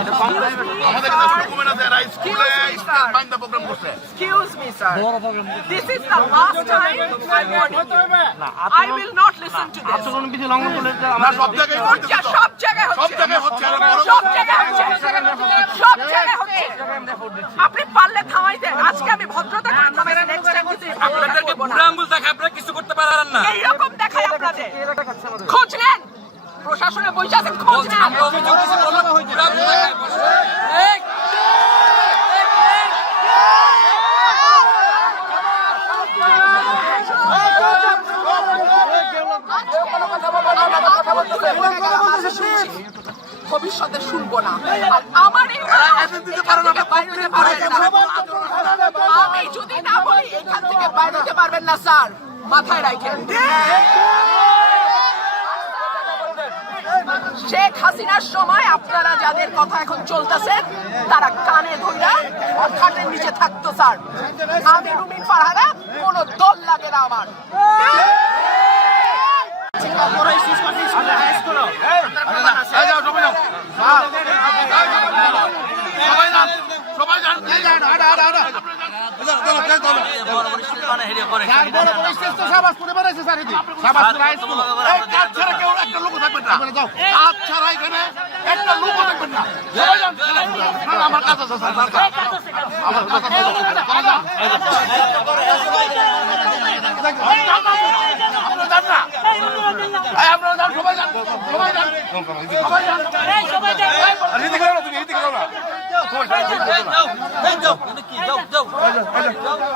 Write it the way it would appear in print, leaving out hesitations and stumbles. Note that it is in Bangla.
আমাদের কাছে ডকুমেন্ট আছে এরা স্কুলে বাইন্দা প্রোগ্রাম করছে। Excuse me, sir. This is the last time I'm warning you. I will not listen to this. আচরণ বিধি লঙ্ঘন করলে না সব জায়গায় হচ্ছে তো। সব জায়গায় সব হচ্ছে। জায়গায় হচ্ছে আর সব জায়গায় হচ্ছে। সব জায়গায় হচ্ছে। আপনি পারলে থামাই দেন। আজকে আমি ভদ্রতা করে থামাইছি, নেক্সট টাইম কিন্তু আপনাদেরকে বুড়া আঙ্গুল দেখে আপনারা কিছু করতে পারেন না। এইরকম দেখাই আপনাদের। খোঁজ নেন। প্রশাসনে বসে আছেন, খোঁজ নেন। আমরা অভিযোগ দিচ্ছি বুড়া আঙ্গুল দেখায় বসে। ভবিষ্যতে শুনবো না। আর আমার এই আমি যদি না বলি এখান থেকে বাইরে যেতে পারবেন না স্যার, মাথায় রাখেন। শেখ হাসিনার সময় আপনারা যাদের কথা এখন চলতেছেন তারা কানে ধইরা আর খাটের নিচে থাকতো স্যার। আমি রুমিন ফারহানা, কোনো দল লাগে না আমার। আমার কাছে যাও